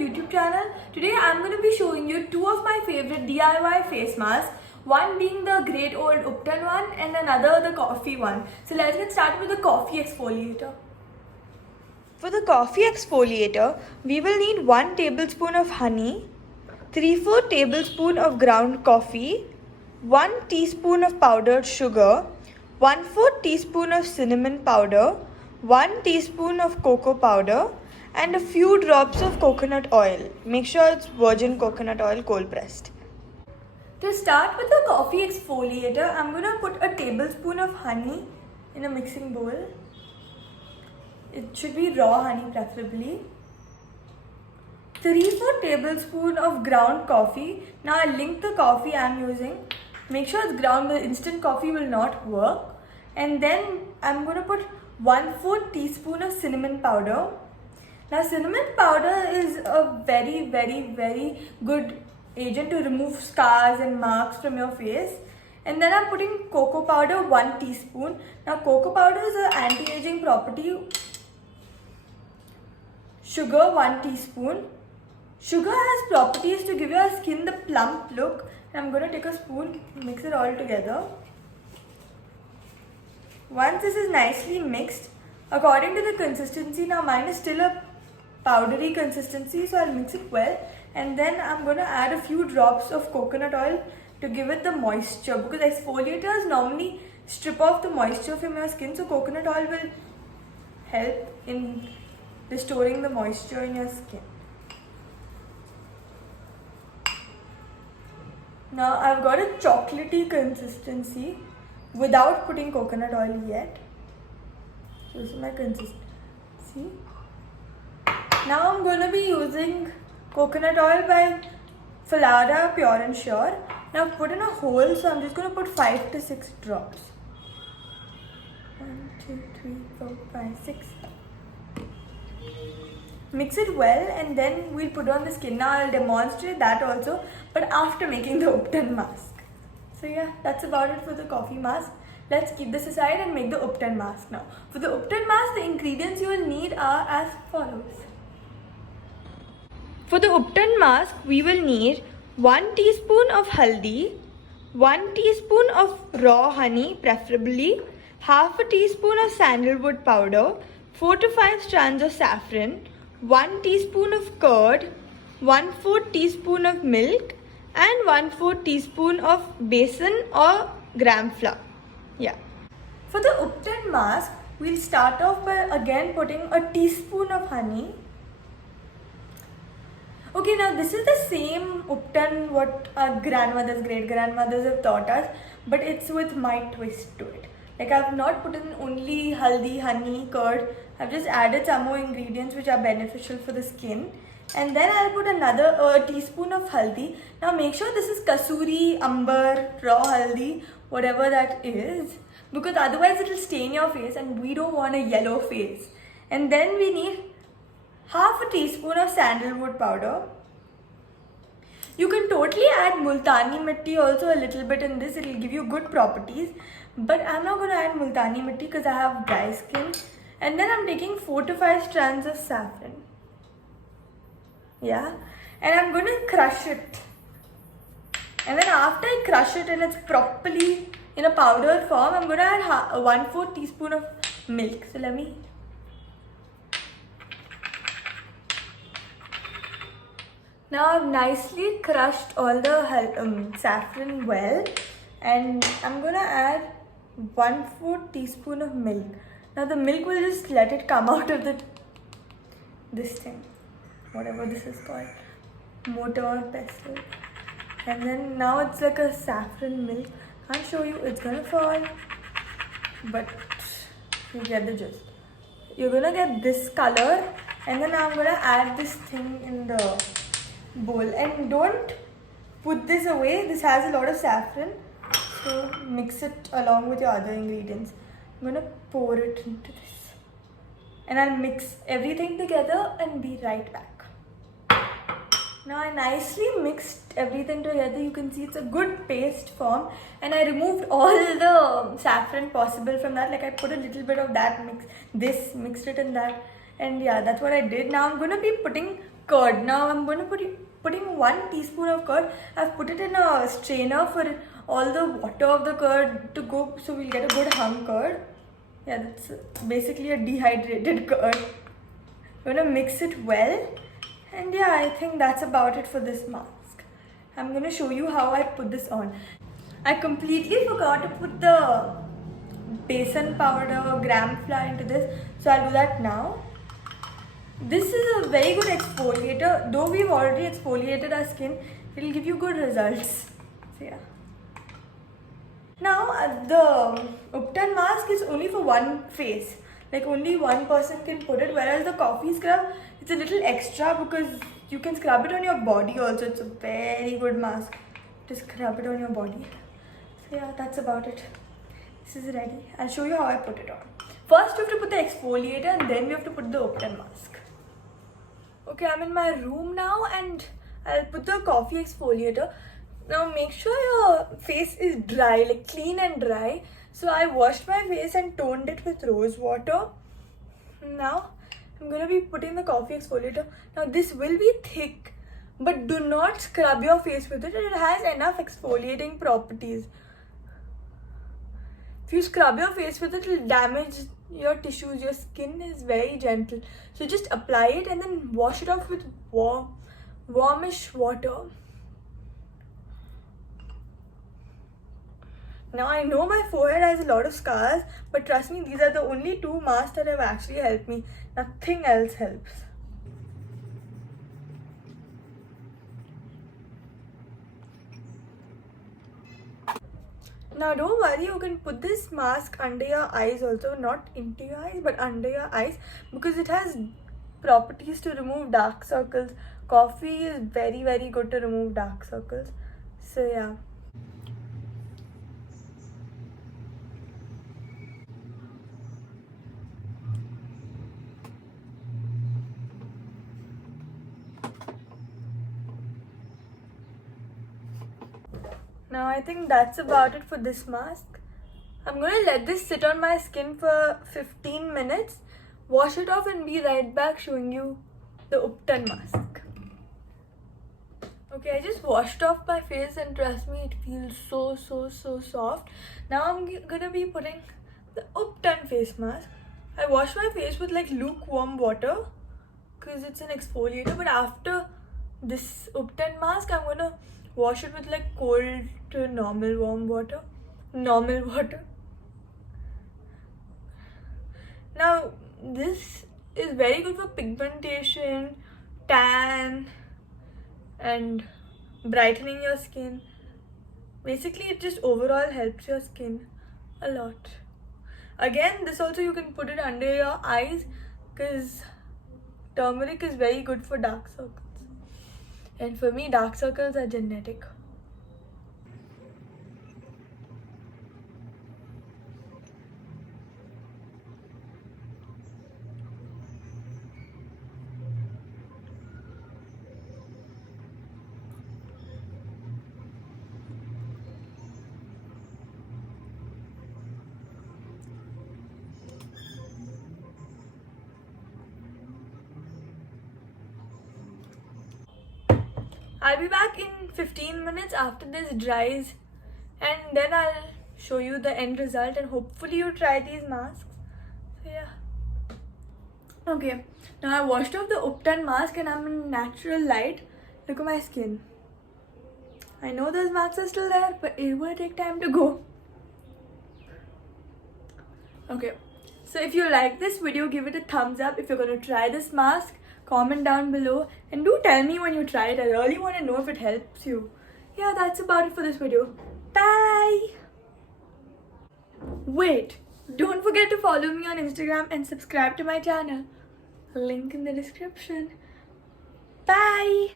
YouTube channel. Today I'm going to be showing you two of my favorite DIY face masks. One being the great old Upton one and another the coffee one. So let's get started with the coffee exfoliator. For the coffee exfoliator, we will need 1 tablespoon of honey, 3/4 tablespoon of ground coffee, 1 teaspoon of powdered sugar, 1/4 teaspoon of cinnamon powder, 1 teaspoon of cocoa powder, and a few drops of coconut oil. Make sure it's virgin coconut oil cold pressed. To start with the coffee exfoliator, I'm going to put a tablespoon of honey in a mixing bowl. It should be raw honey preferably. 3/4 tablespoon of ground coffee. Now I'll link the coffee I'm using. Make sure it's ground, the instant coffee will not work. And then I'm going to put 1/4 teaspoon of cinnamon powder. Now cinnamon powder is a very good agent to remove scars and marks from your face. And then I'm putting cocoa powder 1 teaspoon. Now cocoa powder is an anti-aging property. Sugar 1 teaspoon. Sugar has properties to give your skin the plump look. And I'm going to take a spoon, mix it all together. Once this is nicely mixed, according to the consistency, now mine is still a powdery consistency, so I'll mix it well. And then I'm going to add a few drops of coconut oil to give it the moisture, because exfoliators normally strip off the moisture from your skin, so coconut oil will help in restoring the moisture in your skin. Now I've got a chocolatey consistency without putting coconut oil yet. So this is my consistency. Now I'm going to be using coconut oil by Falada Pure and Sure. Now I've put in a hole, so I'm just going to put 5 to 6 drops. 1, 2, 3, 4, 5, 6. Mix it well and then we'll put on the skin. Now I'll demonstrate that also, but after making the Upton mask. So yeah, that's about it for the coffee mask. Let's keep this aside and make the Upton mask now. For the Upton mask, the ingredients you will need are as follows. For the Upton mask, we will need 1 teaspoon of haldi, 1 teaspoon of raw honey preferably, half a teaspoon of sandalwood powder, 4 to 5 strands of saffron, 1 teaspoon of curd, 1/4 teaspoon of milk, and 1/4 teaspoon of besan or gram flour. Yeah. For the Upton mask, we'll start off by again putting a teaspoon of honey. Okay, now this is the same Upton what our grandmothers, great grandmothers have taught us, but it's with my twist to it. Like I've not put in only haldi, honey, curd. I've just added some more ingredients which are beneficial for the skin. And then I'll put another teaspoon of haldi. Now make sure this is kasuri, amber, raw haldi, whatever that is, because otherwise it will stain your face and we don't want a yellow face. And then we need half a teaspoon of sandalwood powder. You can totally add multani mitti also a little bit in this. It will give you good properties. But I'm not going to add multani mitti because I have dry skin. And then I'm taking 4 to 5 strands of saffron. Yeah. And I'm going to crush it. And then after I crush it and it's properly in a powdered form, I'm going to add 1/4 teaspoon of milk. So let me... Now I've nicely crushed all the saffron well, and I'm going to add 1/4 teaspoon of milk. Now the milk will just let it come out of this thing, whatever this is called, mortar or pestle. And then now it's like a saffron milk. I'll show you, it's going to fall, but you get the gist. You're going to get this color, and then I'm going to add this thing in the bowl. And don't put this away, this has a lot of saffron, so mix it along with your other ingredients. I'm going to pour it into this and I'll mix everything together and be right back. Now I nicely mixed everything together. You can see it's a good paste form, and I removed all the saffron possible from that. Like I put a little bit of that, mixed it in that, And yeah, that's what I did. Now I'm going to be putting curd. Now I'm going to putting 1 teaspoon of curd. I've put it in a strainer for all the water of the curd to go, so we'll get a good hum curd. Yeah, that's basically a dehydrated curd. I'm going to mix it well. And yeah, I think that's about it for this mask. I'm going to show you how I put this on. I completely forgot to put the besan powder, gram flour into this, so I'll do that now. This is a very good exfoliator. Though we've already exfoliated our skin, it'll give you good results. So yeah. Now the Upton mask is only for one face. Like only one person can put it, whereas the coffee scrub, it's a little extra because you can scrub it on your body also. It's a very good mask to scrub it on your body. So yeah, that's about it. This is ready. I'll show you how I put it on. First you have to put the exfoliator and then we have to put the Upton mask. Okay, I'm in my room now and I'll put the coffee exfoliator. Now make sure your face is dry, like clean and dry. So I washed my face and toned it with rose water. Now I'm going to be putting the coffee exfoliator. Now this will be thick, but do not scrub your face with it. It has enough exfoliating properties. If you scrub your face with it, it will damage your tissues. Your skin is very gentle. So just apply it and then wash it off with warmish water. Now I know my forehead has a lot of scars, but trust me, these are the only 2 masks that have actually helped me. Nothing else helps. Now don't worry, you can put this mask under your eyes also, not into your eyes but under your eyes, because it has properties to remove dark circles. Coffee is very, very good to remove dark circles. So yeah. Now I think that's about it for this mask. I'm going to let this sit on my skin for 15 minutes, wash it off and be right back showing you the Upton mask. Okay, I just washed off my face and trust me, it feels so soft. Now I'm going to be putting the Upton face mask. I wash my face with like lukewarm water because it's an exfoliator, but after this Upton mask, I'm going to wash it with like cold to normal water. Now this is very good for pigmentation, tan and brightening your skin. Basically it just overall helps your skin a lot. Again, this also you can put it under your eyes because turmeric is very good for dark circles. And for me, dark circles are genetic. I'll be back in 15 minutes after this dries and then I'll show you the end result and hopefully you try these masks. So yeah. Okay, now I washed off the Upton mask and I'm in natural light. Look at my skin. I know those marks are still there, but it will take time to go. Okay, so if you like this video, give it a thumbs up. If you're going to try this mask, comment down below and do tell me when you try it. I really want to know if it helps you. Yeah, that's about it for this video. Bye! Wait, don't forget to follow me on Instagram and subscribe to my channel. Link in the description. Bye!